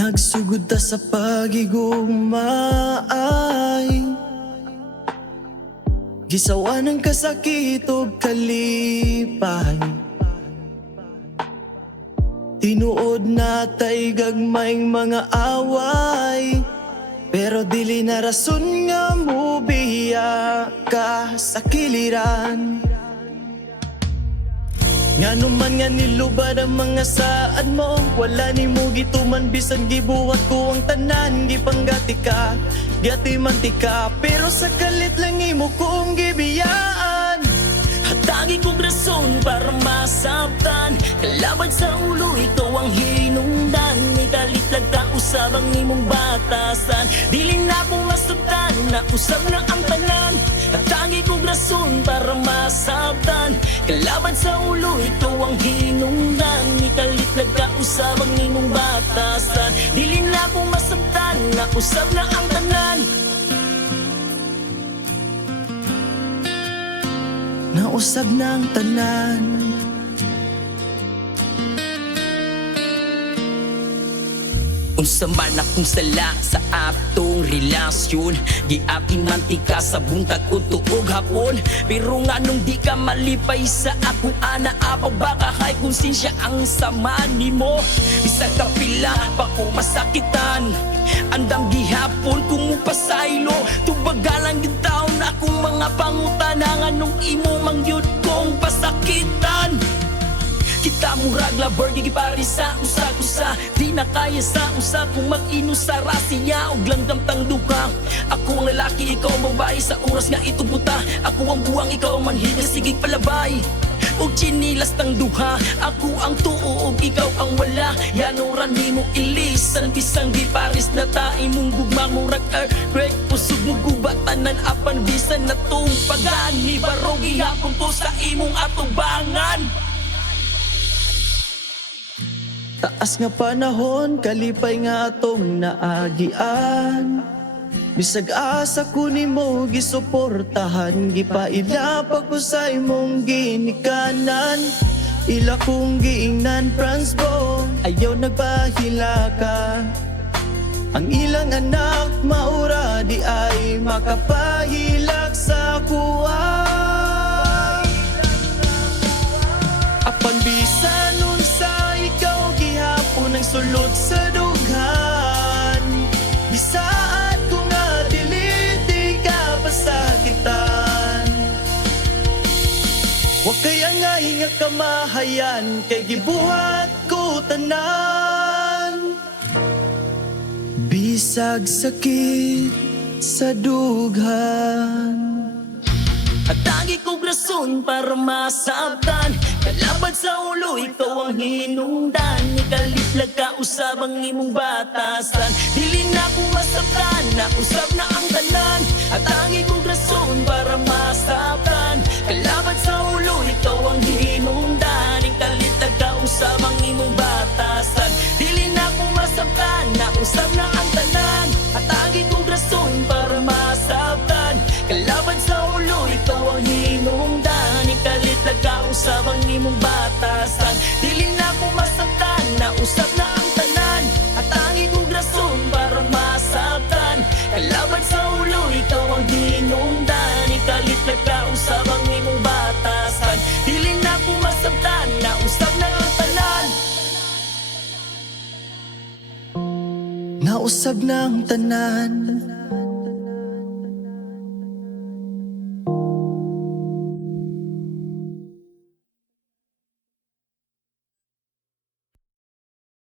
Nagsugod ta sa pagigugmaay, gisawa ng kasakit ug kalipay. Tinuod natay gagmayng mga away, pero dili na rason nga mubiya ka sa kiliran. Nga naman nga nilubad ang mga saad mo, wala ni mo gituman bisan gibuhat ko ang tanan. Gipanggati ka, gati mantika, pero sa kalit lang imo kong gibiyaan. Hatagi kong rason para masabtan, kalaban sa ulo ikaw ang hinungdan. Ikalit lang ka usab ang imong batasan, dili na akong masabtan, nausab na ang tanan. Hatagi kong rason para masabtan, kalaban sa ulo ikaw ang hinungdan. Ikalit lang ka usab ang imong batasan, dili na akong masabtan, nausab na ang tanan. Nausab ng tanan. Unsa man akong sala sa atong relasyon, giapin mantika sa buntag o tuog hapon. Pero nga nung di ka malipay sa akong ana, apaw baka kay konsensya ang sama nimo. Bisag kapila pa ko masakitan, andam gihapon kung mupasaylo. Tubagalang yung taon akong mga pangutanangan, nung imo mangyud kong pasakitan. Kita murag labar gigipari sa usa-usa, di na kaya sa usa kung mag-inusa rasiya og langgam tang duha. Ako ang lalaki, ikaw ang babae, sa oras nga ito buta. Ako ang buwang, ikaw ang manhid nga sigig palabay. Og chinilas tang duha, ako ang tuo og ikaw ang wala. Yanuran nimo ilisan, bisang giparis na ta imong gugmang murag earthquake. Pusog mo gubatanan apan bisan na tong pagani, barong gihapon ko sa imong atubangan. Taas nga panahon, kalipay nga atong naagian. Bisag asa ko nimo gisuportahan, gipaila ko sa imong ginikanan. Ila kong giingnan Franz Bo, ayaw nagpahila ka. Ang ilang anak maura di ay makapahilak sa kuwa. Apan bisan nun sa ikaw gihapon ang sulod sa dughan. Bisaad ko nga dili di ka pasakitan. Wa kaya nga hinga kamahayan, kay gibuhat ko tanan. Bisag sakit sa dughan. Hatagi kong rason para masabtan, kalaban sa ulo ikaw ang hinungdan. Ikaliplag ka usab ang imong batasan, dili na akong masabtan, nausab na ang tanan. Hatagi kong rason para masabtan, kalaban sa ulo ikaw ang hinungdan. Ikaliplag ka usab ang imong batasan, dili na akong masabtan, nausab na ang tanan. Hatagi kong rason para masabtan, kalaban sa ulo ikaw ang hinungdan. Ikalit ka usab ang imong batasan, dili na ko masabtan, nausab na ang tanan. Hatagi kong rason para masabtan, kalaban sa ulo ikaw ang hinungdan. Ikalit ka usab ang imong batasan, dili na ko masabtan, nausab na ang tanan. Nausab ng tanan.